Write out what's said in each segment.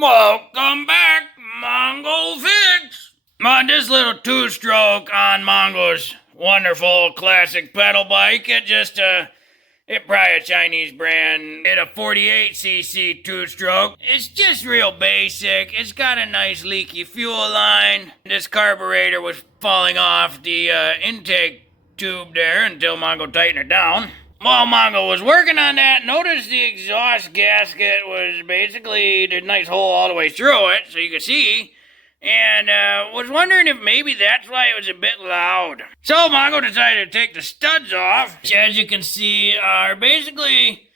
Welcome back, Mongo Fix! This little two-stroke on Mongo's wonderful classic pedal bike, it's probably a Chinese brand. It's a 48cc two-stroke. It's just real basic. It's got a nice leaky fuel line. This carburetor was falling off the intake tube there until Mongo tightened it down. While Mongo was working on that, notice the exhaust gasket was basically a nice hole all the way through it, so you could see. And was wondering if maybe that's why it was a bit loud. So Mongo decided to take the studs off, which as you can see are basically,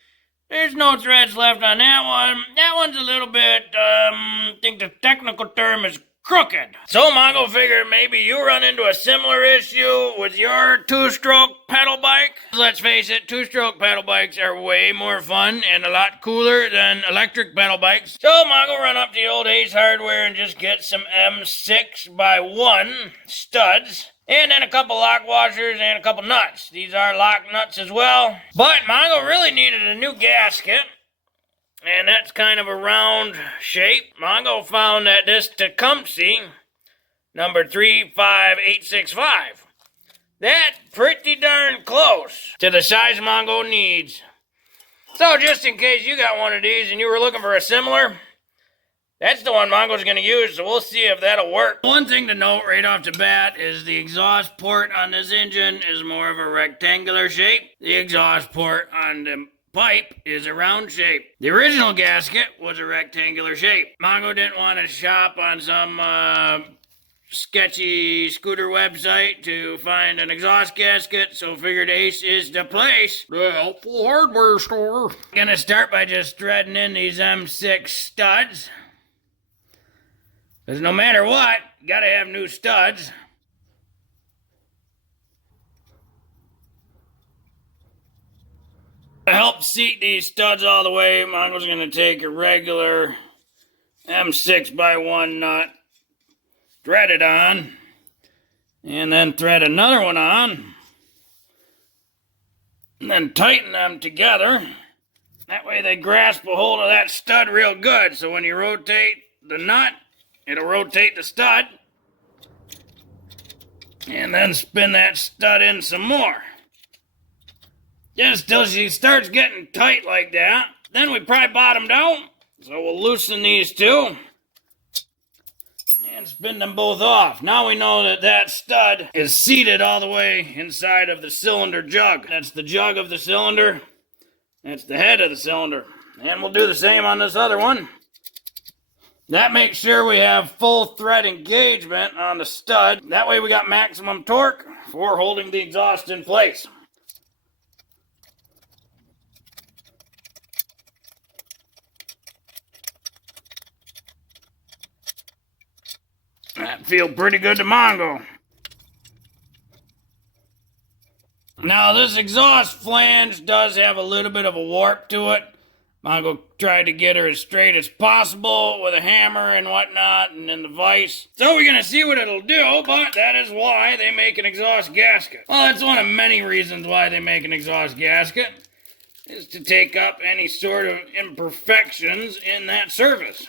there's no threads left on that one. That one's a little bit, I think the technical term is crooked. So Mongo figured maybe you run into a similar issue with your two-stroke pedal bike. Let's face it, two-stroke pedal bikes are way more fun and a lot cooler than electric pedal bikes. So Mongo run up to the old Ace Hardware and just get some M6x1 studs. And then a couple lock washers and a couple nuts. These are lock nuts as well. But Mongo really needed a new gasket. And that's kind of a round shape. Mongo found that this Tecumseh, number 35865, that's pretty darn close to the size Mongo needs. So just in case you got one of these and you were looking for a similar, that's the one Mongo's going to use, so we'll see if that'll work. One thing to note right off the bat is the exhaust port on this engine is more of a rectangular shape. The exhaust port on the pipe is a round shape. The original gasket was a rectangular shape. Mongo didn't want to shop on some sketchy scooter website to find an exhaust gasket, so figured Ace is the place. The helpful hardware store. Gonna start by just threading in these M6 studs. Because no matter what, you gotta have new studs. To help seat these studs all the way, Mongo's going to take a regular M6x1 nut, thread it on, and then thread another one on, and then tighten them together. That way they grasp a hold of that stud real good, so when you rotate the nut, it'll rotate the stud, and then spin that stud in some more. Just till she starts getting tight like that. Then we pry bottomed out. So we'll loosen these two. And spin them both off. Now we know that that stud is seated all the way inside of the cylinder jug. That's the jug of the cylinder. That's the head of the cylinder. And we'll do the same on this other one. That makes sure we have full thread engagement on the stud. That way we got maximum torque for holding the exhaust in place. That feels pretty good to Mongo. Now this exhaust flange does have a little bit of a warp to it. Mongo tried to get her as straight as possible with a hammer and whatnot and then the vise. So we're gonna see what it'll do, but that is why they make an exhaust gasket. Well, that's one of many reasons why they make an exhaust gasket, is to take up any sort of imperfections in that surface.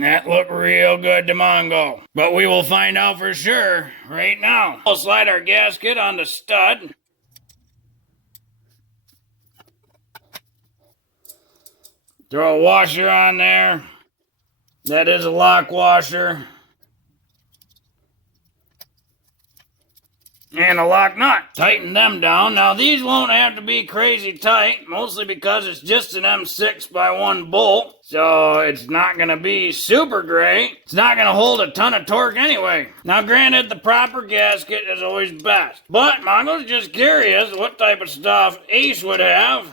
That looked real good to Mongo. But we will find out for sure right now. We'll slide our gasket on the stud. Throw a washer on there. That is a lock washer. And a lock nut. Tighten them down. Now these won't have to be crazy tight, mostly because it's just an M6x1 bolt. So it's not going to be super great. It's not going to hold a ton of torque anyway. Now granted, the proper gasket is always best. But Mongo's just curious what type of stuff Ace would have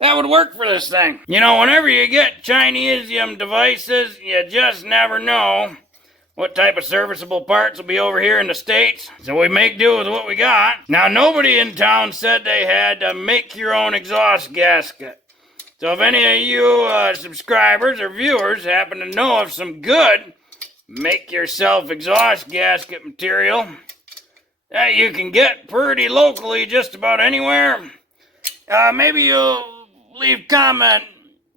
that would work for this thing. You know, whenever you get Chinesium devices, you just never know what type of serviceable parts will be over here in the States. So we make do with what we got. Now, nobody in town said they had to make your own exhaust gasket. So if any of you subscribers or viewers happen to know of some good make-yourself exhaust gasket material that you can get pretty locally just about anywhere, maybe you'll leave comment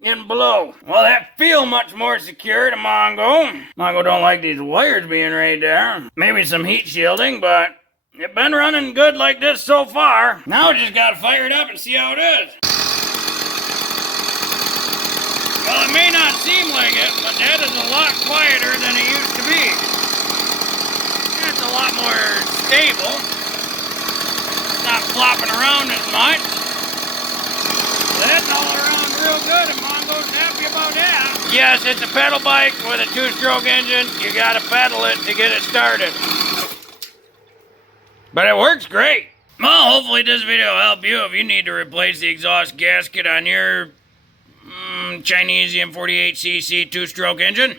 in below. Well, that feel much more secure to Mongo. Mongo don't like these wires being right there. Maybe some heat shielding, but it's been running good like this so far. Now we just gotta fire it up and see how it is. Well, it may not seem like it, but that is a lot quieter than it used to be. It's a lot more stable. It's not flopping around as much. That's all around real good, and Mongo's happy about that. Yes, it's a pedal bike with a 2-stroke engine. You gotta pedal it to get it started. But it works great. Well, hopefully this video will help you if you need to replace the exhaust gasket on your Chinese M48cc 2-stroke engine.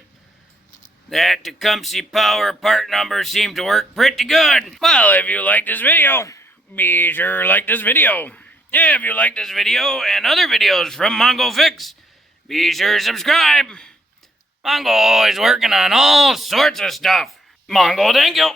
That Tecumseh power part numbers seem to work pretty good. Well, if you like this video, be sure to like this video. If you like this video and other videos from Mongo Fix, be sure to subscribe. Mongo always working on all sorts of stuff. Mongo, thank you.